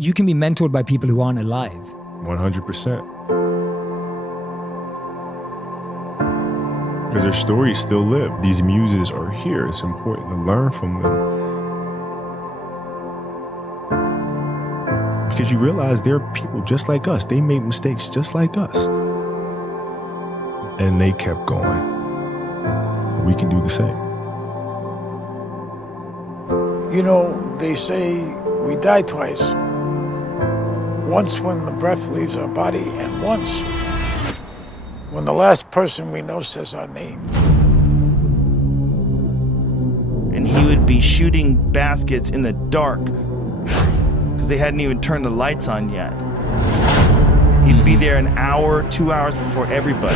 you can be mentored by people who aren't alive. 100%. Because their stories still live. These muses are here. It's important to learn from them. Because you realize they're people just like us. They made mistakes just like us. And they kept going. We can do the same. You know, they say we die twice. Once when the breath leaves our body, and once when the last person we know says our name. And he would be shooting baskets in the dark because they hadn't even turned the lights on yet. He'd be there an hour, 2 hours before everybody.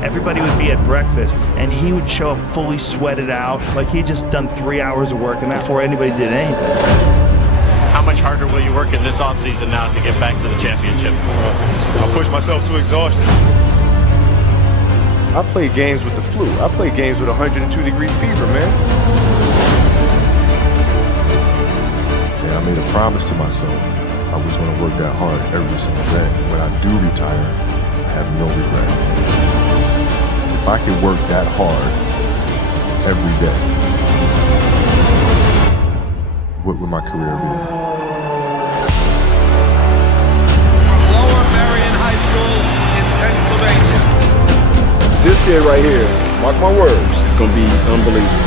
Everybody would be at breakfast, and he would show up fully sweated out, like he'd just done 3 hours of work, and before anybody did anything. How much harder will you work in this offseason now to get back to the championship? I'll push myself to exhaustion. I play games with the flu. I play games with 102-degree fever, man. And I made a promise to myself I was going to work that hard every single day. When I do retire, I have no regrets. If I could work that hard every day, what would my career be? Pennsylvania. This kid right here, mark my words, It's going to be unbelievable.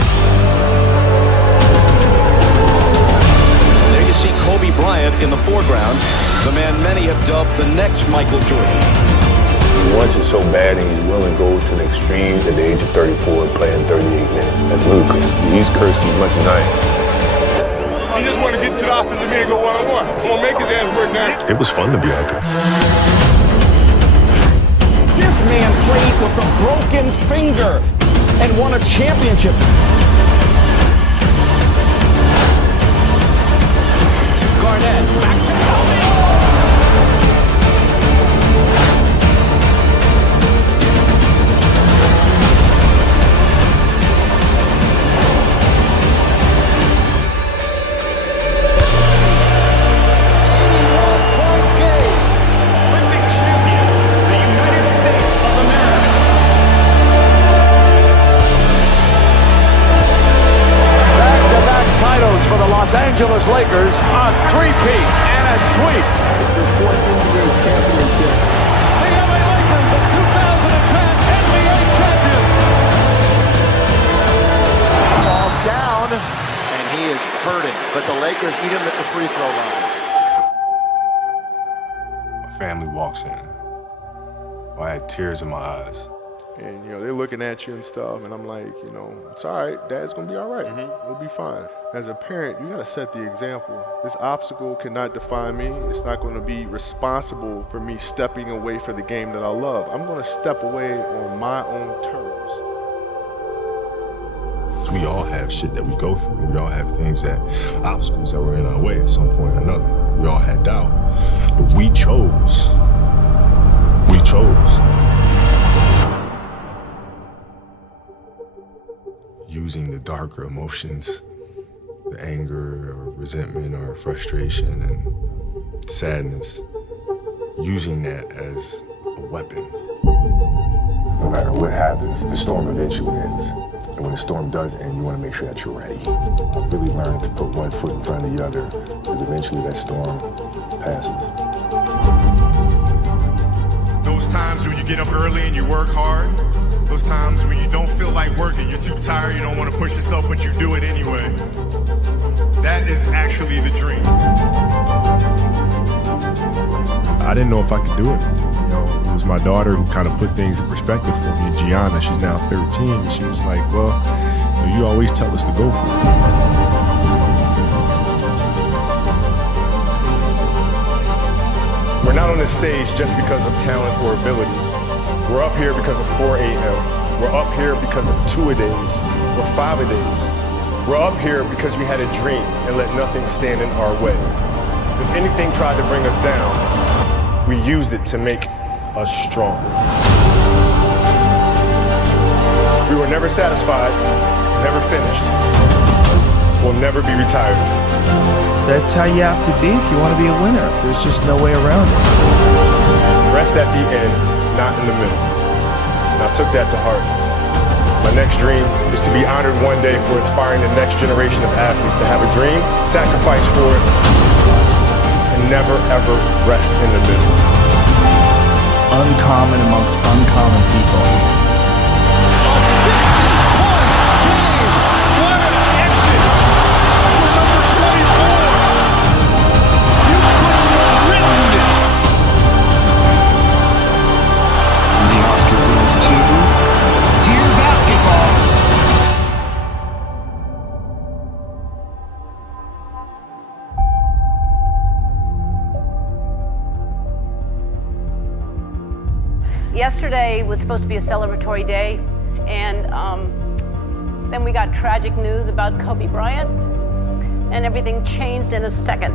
There you see Kobe Bryant in the foreground, the man many have dubbed the next Michael Jordan. He wants it so bad and he's willing to go to the extreme at the age of 34 playing 38 minutes. That's ludicrous. He's cursed as much as I am. he just want to get to the offensive and go one-on-one. I'm going to make his ass work now. It was fun to be out there. This man played with a broken finger and won a championship. To Garnett, back to Kobe. For the Los Angeles Lakers, a three-peat and a sweep. Their fourth NBA championship. The LA Lakers, the 2010 NBA champions. Falls down, and he is hurting. But the Lakers eat him at the free throw line. My family walks in. I had tears in my eyes. And, they're looking at you and stuff, and I'm like, it's all right. Dad's going to be all right. We'll be fine. As a parent, you got to set the example. This obstacle cannot define me. It's not going to be responsible for me stepping away for the game that I love. I'm going to step away on my own terms. We all have shit that we go through. We all have obstacles that were in our way at some point or another. We all had doubt. But we chose. We chose. Using the darker emotions, the anger or resentment or frustration and sadness, using that as a weapon. No matter what happens, the storm eventually ends. And when the storm does end, you want to make sure that you're ready. I've really learned to put one foot in front of the other, because eventually that storm passes. Those times when you get up early and you work hard, those times when you don't feel like working, you're too tired, you don't want to push yourself, but you do it anyway. That is actually the dream. I didn't know if I could do it. It was my daughter who kind of put things in perspective for me. Gianna, she's now 13, and she was like, well, you always tell us to go for it. We're not on this stage just because of talent or ability. We're up here because of 4 a.m. We're up here because of 2-a-days or 5-a-days. We're up here because we had a dream and let nothing stand in our way. If anything tried to bring us down, we used it to make us stronger. We were never satisfied, never finished. We'll never be retired. That's how you have to be if you want to be a winner. There's just no way around it. Rest at the end, not in the middle. And I took that to heart. My next dream is to be honored one day for inspiring the next generation of athletes to have a dream, sacrifice for it, and never ever rest in the middle. Uncommon amongst uncommon people. A 60-point game. What an exit for number 24. You couldn't have written this. The Oscar goes to Dear Basketball. Yesterday was supposed to be a celebratory day, and then we got tragic news about Kobe Bryant, and everything changed in a second.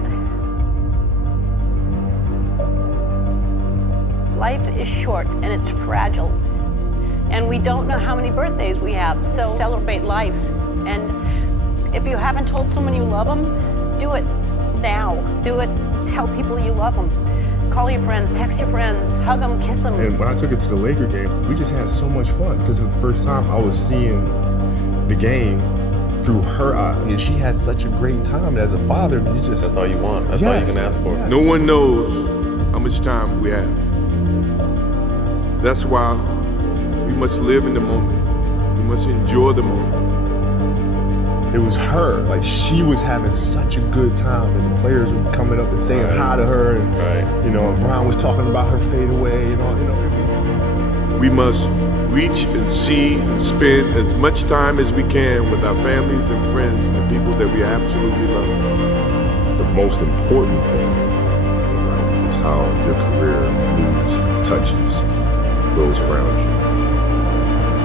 Life is short and it's fragile, and we don't know how many birthdays we have, so celebrate life. And if you haven't told someone you love them, do it now. Do it. Tell people you love them. Call your friends, text your friends, hug them, kiss them. And when I took it to the Laker game, we just had so much fun because for the first time I was seeing the game through her eyes. And she had such a great time. And as a father, you just... That's all you want. That's all you can ask for. Yes. No one knows how much time we have. That's why we must live in the moment. We must enjoy the moment. It was her. Like, she was having such a good time, and the players were coming up and saying hi to her, and you know, Bryant was talking about her fadeaway, and all, you know. We must reach and see and spend as much time as we can with our families and friends and the people that we absolutely love. The most important thing in life is how your career moves and touches those around you,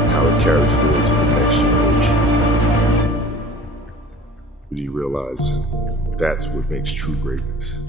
and how it carries forward to the next generation. Do you realize that's what makes true greatness?